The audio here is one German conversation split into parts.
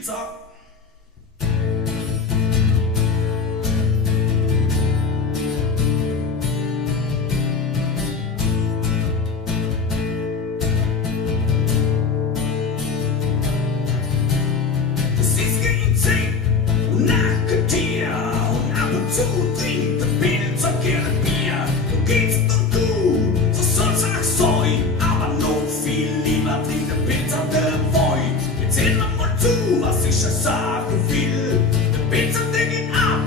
Pälzer. Das ist gegen 10 und nackt dir und ab und zu trinkt der Pälzer gerne Bier. Du gehst und du, so soll's auch sein, aber noch viel lieber trinkt der Pälzer der Wein. Jetzt sehen wir mal zu, was ich schon sagen will. Der Pälzer, der geht ab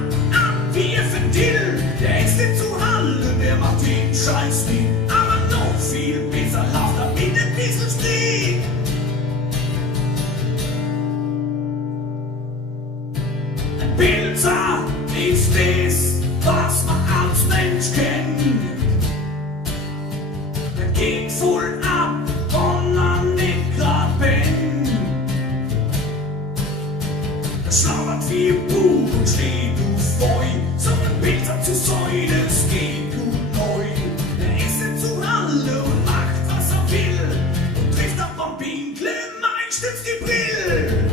wie ein Ventil. Der ist nicht zu halten, der macht den Scheiß nicht. Aber noch viel besser läuft er mit ein bisschen Steg. Ein Pälzer ist das, was man als Mensch kennt. Der geht voll ab, wenn er nicht grad pennt. Der schlabbert wie ein Buch und steht auf Feu. So ein Pälzer zu sein, das geht gut neu. Der ist nicht zu halten und macht, was er will. Und trifft ab am Pinkle meistens die Brille.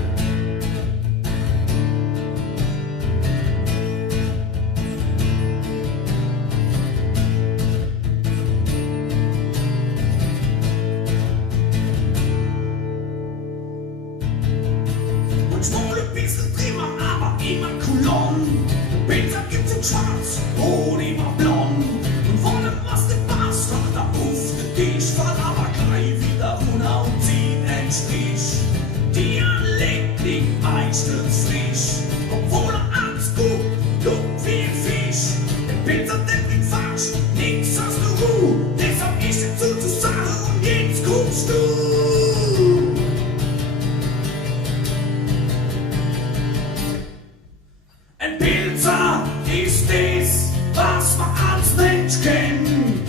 Manchmal ein bisschen drüber, aber immer Coulon. Der Pälzer gibt's in schwarz und immer blond. Und von dem, was nicht passt, macht er auf den Tisch. Fall aber gleich wieder runter und zieht einen Strich. Dialekt liegt meistens frisch, obwohl er ans guckt, guckt wie ein Fisch. Der Pälzer, der bringt falsch, nix hast du Ruhe. Deshalb ist er zu sagen und jetzt guckst du. Ein Pälzer ist das, was man als Mensch kennt.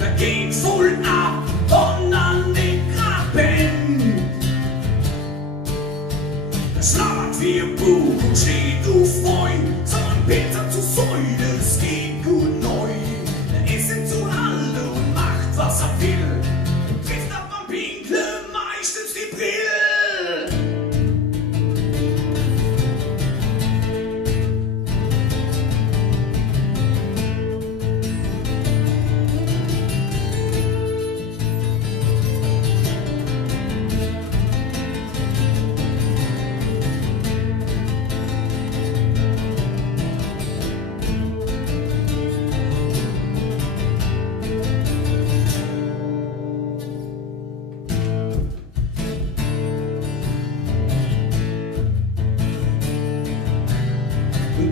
Der geht voll ab und an den Grab pennt. Der schlabbert wie ein Buch und steht auf Neun. So ein Pälzer zu sein, das geht gut neu. Der ist nicht zu halten und macht, was er will. Und trifft ab am Pinkle meistens die Brille.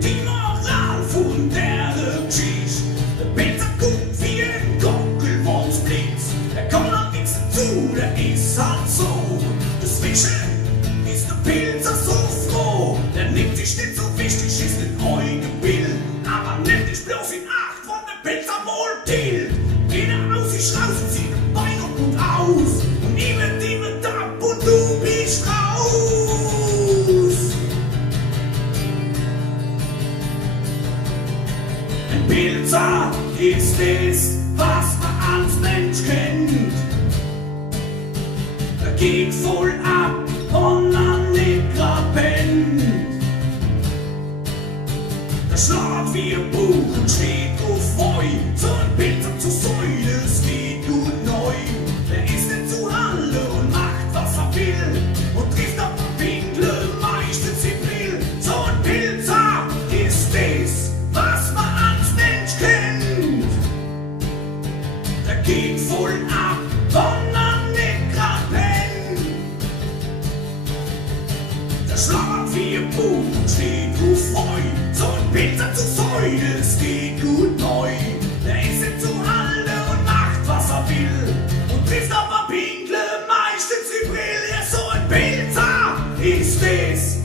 Die Moral von der Geschichte: der Pälzer guckt wie ein Gockel, wenn's blitzt. Der kann halt nichts dazu, der ist halt so. Deswegen ist der Pälzer so froh. Der nimmt sich nicht so wichtig, ist nicht euer Bild. Aber nimmt dich bloß in Acht, wann der Pälzer wohl tilt. Geht er aus sich raus und zieht ein Bein noch gut aus. Und ihm wird ab und du bist raus. Ein Pälzer ist es, was man als Mensch kennt. Er geht voll ab und an den Grab pennt. Der schlabbert wie ein Buch und steht auf Feu. So ein Pälzer zu sein, das geht gut neu. Der ist nicht zu halten und macht, was er will. Und trifft ab am Pinkle meistens die Brille. So ein Pälzer ist es, was man als Mensch kennt. Der geht voll ab, wenn er nicht grad pennt. Der schlabbert wie ein Buch und steht auf Feu. So ein Pälzer zu sein, es geht gut neu. Der ist nicht zu halten und macht, was er will. Und trifft aber Pinkle meistens die Brille. So ein Pälzer ist es,